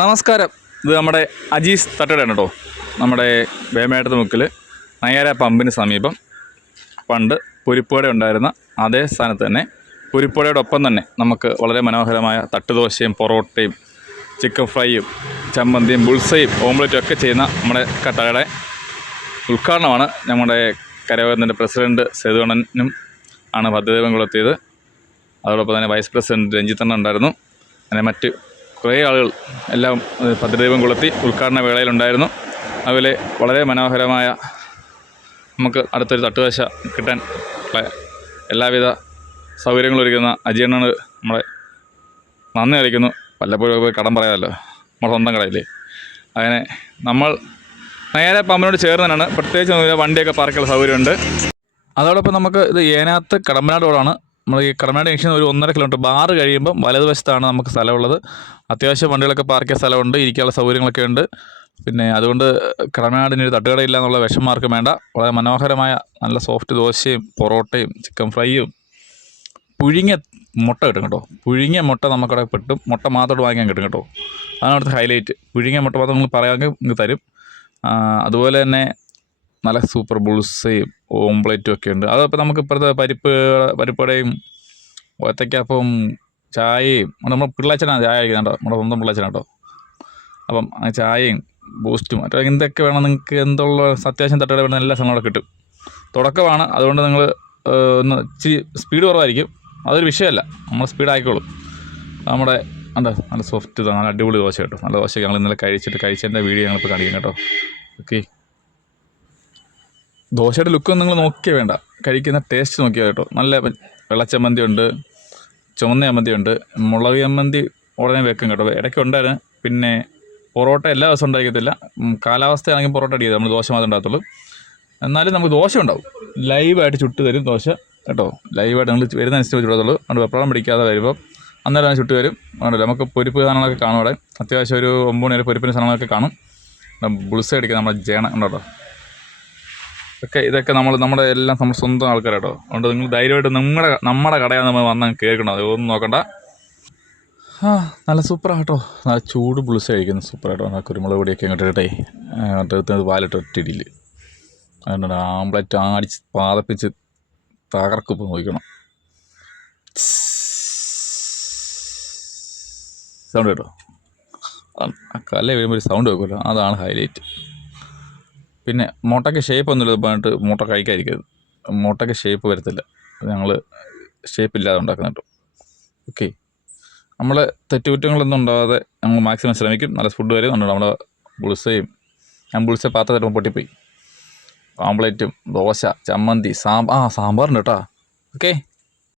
നമസ്കാരം. ഇത് നമ്മുടെ അജീസ് തട്ടടയാണ് കേട്ടോ നമ്മുടെ വേമേട്ടത്ത് മുക്കിൽ നയാര പമ്പിന് സമീപം പണ്ട് പുരിപ്പുവട ഉണ്ടായിരുന്ന അതേ സ്ഥാനത്ത് തന്നെ പൊരിപ്പുവടയുടെ ഒപ്പം തന്നെ നമുക്ക് വളരെ മനോഹരമായ തട്ടുദോശയും പൊറോട്ടയും ചിക്കൻ ഫ്രൈയും ചമ്മന്തിയും ബുൾസയും ഓംലെറ്റും ഒക്കെ ചെയ്യുന്ന നമ്മുടെ കട്ടടയുടെ ഉദ്ഘാടനമാണ് നമ്മുടെ കരയോഗത്തിന്റെ പ്രസിഡന്റ് സേതുവണ്ണനും ആണ് ഭദ്രദേവം കൊളുത്തിയത് അതോടൊപ്പം തന്നെ വൈസ് പ്രസിഡന്റ് രഞ്ജിത്തണ്ണ ഉണ്ടായിരുന്നു. അങ്ങനെ മറ്റ് കുറേ ആളുകൾ എല്ലാം ഭദ്രദീപം കൊളുത്തി ഉദ്ഘാടന വേളയിലുണ്ടായിരുന്നു. അതുപോലെ വളരെ മനോഹരമായ നമുക്ക് അടുത്തൊരു തട്ടുകശ കിട്ടാൻ എല്ലാവിധ സൗകര്യങ്ങളും ഒരുക്കുന്ന അജിയണ്ണന് നമ്മളെ നന്ദി അറിയിക്കുന്നു. വല്ലപ്പോഴും പോയി കടം പറയാമല്ലോ. നമ്മുടെ സ്വന്തം കടയില്ലേ അങ്ങനെ നമ്മൾ നേരെ പമ്പിനോട് ചേർന്നതാണ് പ്രത്യേകിച്ച് വണ്ടിയൊക്കെ പാർക്കുള്ള സൗകര്യമുണ്ട്. അതോടൊപ്പം നമുക്ക് ഇത് ഏനാത്ത് കടമ്പനാട് റോഡാണ്. നമ്മൾ ഈ ക്രമേണ ജംഗ്ഷൻ ഒരു ഒന്നര കിലോമീറ്റർ ബാറ് കഴിയുമ്പോൾ വലതുവശത്താണ് നമുക്ക് സ്ഥലമുള്ളത്. അത്യാവശ്യം വണ്ടികളൊക്കെ പാർക്ക് ചെയ്യാൻ സ്ഥലമുണ്ട് ഇരിക്കാനുള്ള സൗകര്യങ്ങളൊക്കെ ഉണ്ട്. പിന്നെ അതുകൊണ്ട് കടമ്പനാടിന് ഒരു തട്ടുകടയില്ല എന്നുള്ള വിഷമാർക്കും വേണ്ട. വളരെ മനോഹരമായ നല്ല സോഫ്റ്റ് ദോശയും പൊറോട്ടയും ചിക്കൻ ഫ്രൈയും പുഴുങ്ങിയ മുട്ട കിട്ടും കേട്ടോ. പുഴുങ്ങിയ മുട്ട നമുക്കവിടെ കിട്ടും. മുട്ട മാത്രം വാങ്ങിക്കാൻ കിട്ടും കേട്ടോ. അതാണ് അവിടുത്തെ ഹൈലൈറ്റ് പുഴുങ്ങിയ മുട്ട മാത്രം നിങ്ങൾ പറയാമെങ്കിൽ നിങ്ങൾക്ക് തരും. അതുപോലെ തന്നെ നല്ല സൂപ്പർ ബുൾസയും ഓംപ്ലേറ്റും ഒക്കെ ഉണ്ട്. അതപ്പോൾ നമുക്ക് ഇപ്പോഴത്തെ പരിപ്പ് പരിപ്പടയും ഒറ്റയ്ക്കപ്പം ചായയും അത് നമ്മുടെ പിള്ളേച്ചനാണ് ചായ കഴിക്കുന്നുണ്ടോ നമ്മുടെ സ്വന്തം പിള്ളേച്ചനാട്ടോ അപ്പം ചായയും ബൂസ്റ്റും മറ്റേ എന്തൊക്കെ വേണം നിങ്ങൾക്ക് എന്തുള്ള അത്യാവശ്യം തട്ടുകട വേണം എല്ലാ സാധനവും കിട്ടും. തുടക്കമാണ്. അതുകൊണ്ട് നിങ്ങൾ ഒന്ന് ഇച്ചിരി സ്പീഡ് കുറവായിരിക്കും. അതൊരു വിഷയമല്ല. നമ്മൾ സ്പീഡ് നമ്മുടെ എന്താ നല്ല സോഫ്റ്റ് നല്ല അടിപൊളി ദോശ കേട്ടോ. നല്ല ദോശ ഞങ്ങൾ ഇന്നലെ കഴിച്ചിട്ട് കഴിച്ചതിന്റെ വീഡിയോ ഞങ്ങളിപ്പോൾ കാണിക്കാം കേട്ടോ. ഓക്കെ ദോശയുടെ ലുക്ക് നിങ്ങൾ നോക്കിയേ വേണ്ട. കഴിക്കുന്ന ടേസ്റ്റ് നോക്കിയാൽ കേട്ടോ. നല്ല വെള്ളച്ചമ്മന്തി ഉണ്ട് ചുമന്ന ചമ്മന്തി ഉണ്ട് മുളക് ചമ്മന്തി ഉടനെ വെക്കും കേട്ടോ. ഇടയ്ക്ക് ഉണ്ടായിരുന്നു. പിന്നെ പൊറോട്ട എല്ലാ ദിവസവും ഉണ്ടാക്കത്തില്ല ഉം, കാലാവസ്ഥയാണെങ്കിൽ പൊറോട്ട അടിയത് നമ്മൾ ദോശ മാത്രമേ ഉണ്ടാകത്തുള്ളൂ. എന്നാലും നമുക്ക് ദോശ ഉണ്ടാവും. ലൈവായിട്ട് ചുട്ട് തരും ദോശ കേട്ടോ. ലൈവായിട്ട് നിങ്ങൾ വരുന്ന അനുസരിച്ച് ചുടത്തുള്ളൂ അതുകൊണ്ട് വെപ്രാളം പിടിക്കാതെ വരുമ്പോൾ അന്നേരം തന്നെ ചുട്ട് വരും അതുകൊണ്ട് നമുക്ക് പൊരിപ്പ് സാധനങ്ങളൊക്കെ കാണും അവിടെ. അത്യാവശ്യം ഒരു ഒമ്പത് മണി വരെ പൊരിപ്പിന്റെ സാധനങ്ങളൊക്കെ കാണും. ബുൾസ് അടിക്കുക നമ്മുടെ ജേണ ഉണ്ടോ? ഒക്കെ ഇതൊക്കെ നമ്മൾ നമ്മുടെ എല്ലാം നമ്മൾ സ്വന്തം ആൾക്കാരാട്ടോ. അതുകൊണ്ട് നിങ്ങൾ ധൈര്യമായിട്ട് നിങ്ങളുടെ നമ്മുടെ കടയാണ് നമ്മൾ വന്ന് കേൾക്കണം. അതൊന്നും നോക്കണ്ട. ആ നല്ല സൂപ്പർ കേട്ടോ നല്ല ചൂട് പുളിസ കഴിക്കുന്നു. സൂപ്പറായിട്ടോ കുരുമുളക് പൊടിയൊക്കെ ഇങ്ങോട്ട് ഇട്ടേ എന്നിട്ട് പാലിട്ട് ഒറ്റയിടിയിൽ അതുകൊണ്ട് ആംപ്ലേറ്റ് ആടിച്ച് പാതപ്പിച്ച് തകർക്കിപ്പോൾ നോക്കണം. സൗണ്ട് കേട്ടോ? ആ വരുമ്പോൾ വീഴുമ്പോൾ ഒരു സൗണ്ട് വെക്കുമല്ലോ അതാണ് ഹൈലൈറ്റ്. പിന്നെ മുട്ടയ്ക്ക് ഷേപ്പ് ഒന്നുമില്ല പറഞ്ഞിട്ട് മുട്ട കഴിക്കാതിരിക്കരുത്. മുട്ടയ്ക്ക് ഷേപ്പ് വരത്തില്ല. ഞങ്ങൾ ഷേപ്പ് ഇല്ലാതെ ഉണ്ടാക്കുന്നുണ്ട്. ഓക്കെ നമ്മൾ തെറ്റുകുറ്റങ്ങളൊന്നും ഉണ്ടാകാതെ നമ്മൾ മാക്സിമം ശ്രമിക്കും. നല്ല ഫുഡ് വരും നമ്മുടെ നമ്മുടെ ബുൾസയും ഞാൻ ബുൾസ പാത്രത്തിൽ പൊട്ടിപ്പോയി. ഓംപ്ലേറ്റും ദോശ ചമ്മന്തി സാമ്പാർ ആ സാമ്പാറുണ്ട് കേട്ടോ. ഓക്കെ